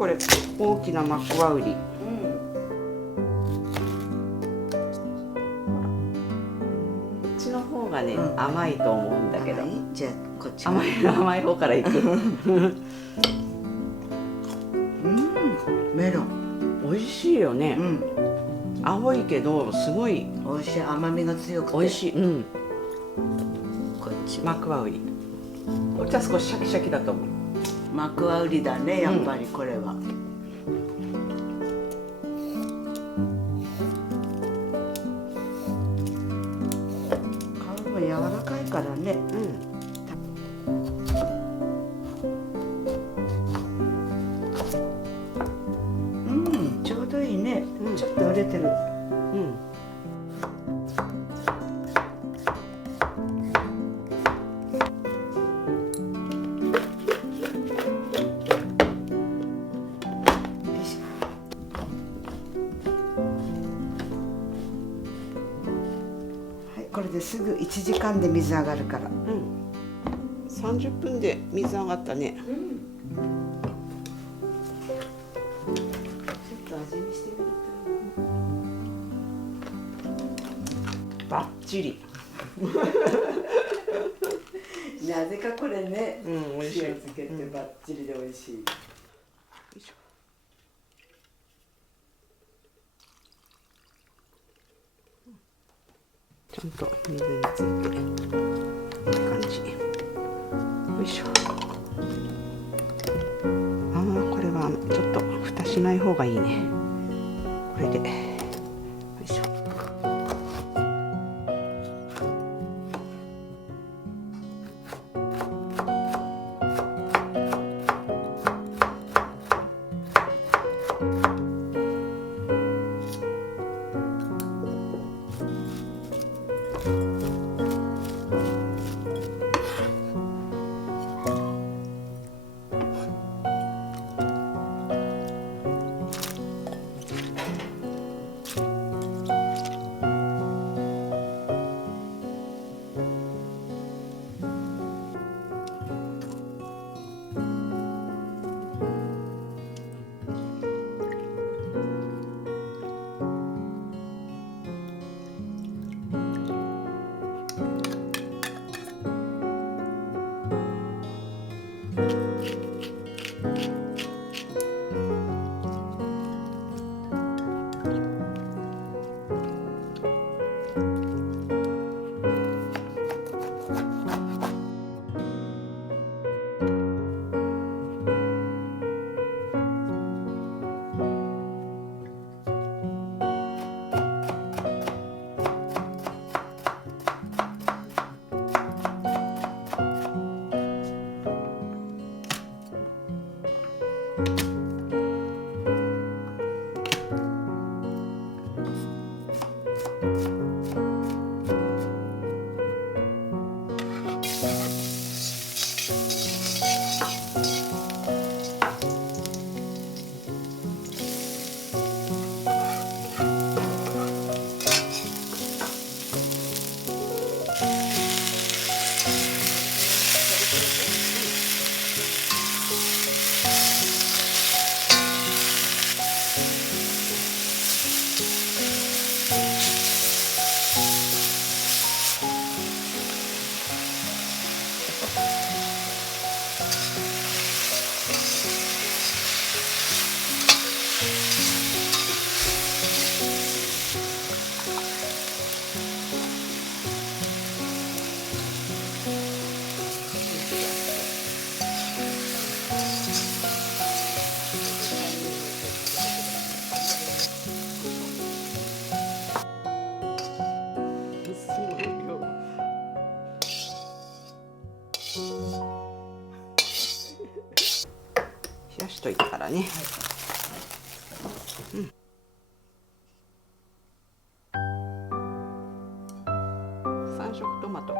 これ大きなマクワウリ。こっちの方がね、甘いと思うんだけど。じゃあこっち甘い方からいく。メロン美味しいよね。青いけどすごい美味しい、甘みが強くて美味しい。こっちマクワウリ。こっちは少しシャキシャキだと思う。マクワウリだね、やっぱりこれは。皮も柔らかいからね。ちょうどいいね。ちょっと売れてる。これですぐ1時間で水上がるから。30分で水上がったね。ちょっと味見してみると。バッチリ。なぜかこれね、美味しい。塩つけてバッチリで美味しい。よいしょ。ちゃんと水についていい感じ。よいしょ。これはちょっと蓋しない方がいいね。これでよいしょ。冷やしといたからね。三色トマト。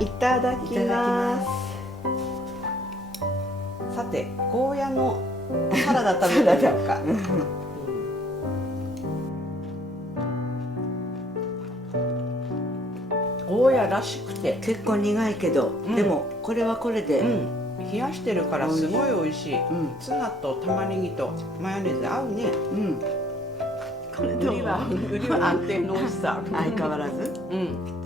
いただきます。さて、ゴーヤのサラダ食べたじゃんか。ゴーヤらしくて、結構苦いけど、んでもこれはこれで、冷やしてるからすごい美味しい。うんツナと玉ねぎとマヨネーズ合うね。これ売りは安定の美味しさ。相変わらず。うん。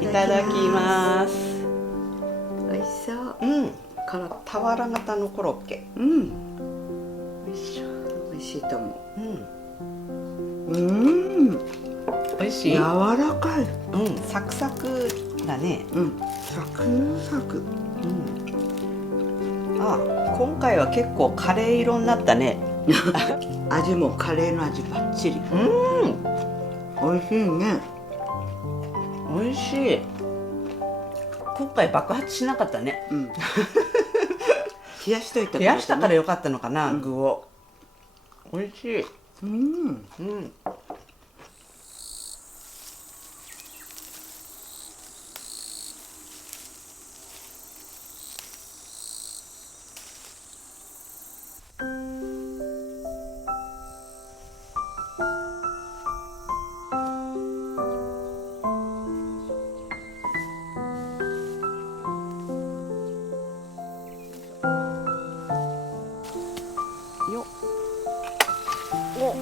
いただきます。美味しそう。うん。カラッ。俵型のコロッケ。うん。よいしょ。美味しいと思うん。う。美味しい。柔らかい。うん。サクサクだね。サクサク。あ、今回は結構カレー色になったね。味もカレーの味ばっちり。美味しいね。美味しい。今回爆発しなかったね。冷やしといたから。冷やしたからよかったのかな、具を。美味しい。よお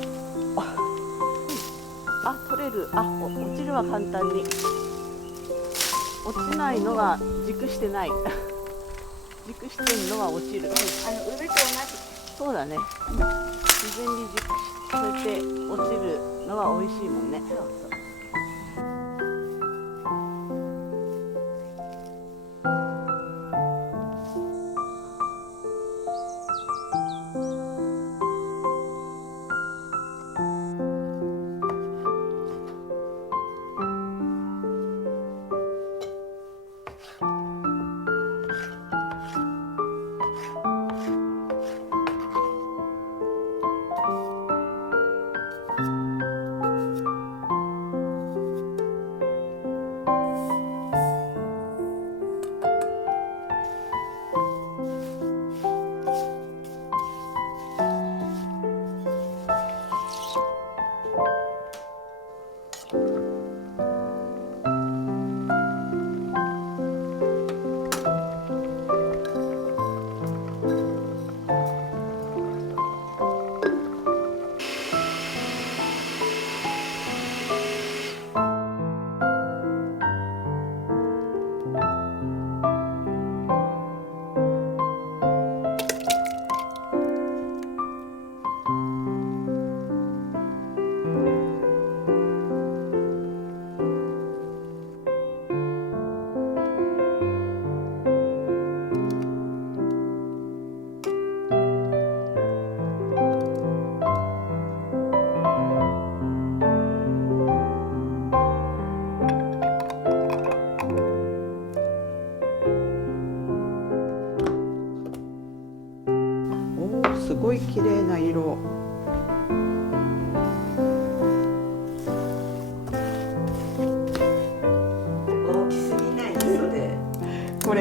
あ、取れる。あ、落ちるわ、簡単に。落ちないのが熟してない。熟してるのは落ちる。梅と同じ。そうだね。自然に熟して落ちるのは美味しいもんね。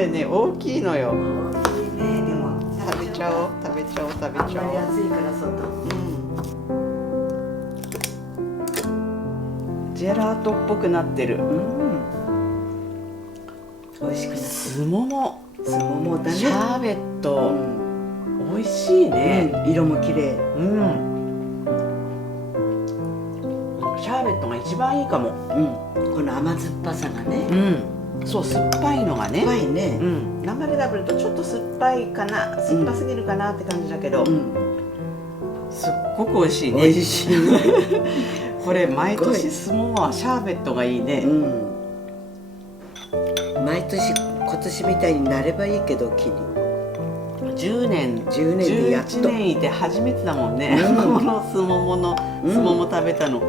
れね大きいのよ。大きいね。でも食べちゃおう食べちゃおう食べちゃあんまりおう。暑いから外。ジェラートっぽくなってる。美味しくなってすももる。すももだね。シャーベッうト、ん美味しいね。色も綺麗。シャーベットが一番いいかも。この甘酸っぱさがね。そう酸っぱいのがね。怖いね。生で食べるとちょっと酸っぱいかな、酸っぱすぎるかなって感じだけど、すっごく美味しいね。美味しいね。これ毎年スモモはシャーベットがいいね。毎年今年みたいになればいいけど、木に10年でやっと11年いて初めてだもんね、このスモモ食べたの。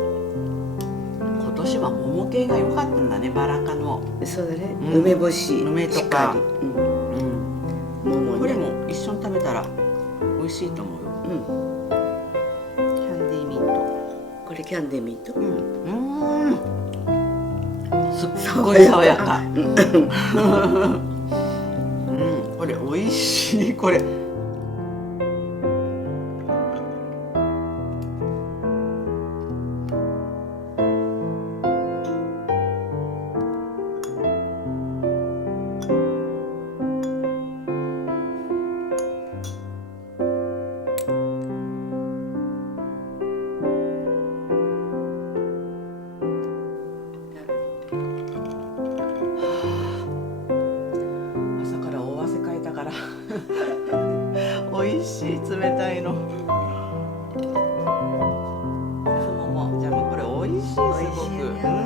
今年は桃系が良かったんだね、バラ科の。そうだね。梅干し、梅とか、桃ね。これも一緒に食べたら美味しいと思うよ。キャンディーミント。これキャンディーミント。すっごい爽やか。これ美味しい。これ。朝から大汗かいたから美味しい、冷たいの。すもも、じゃあこれ美味しい、すごく。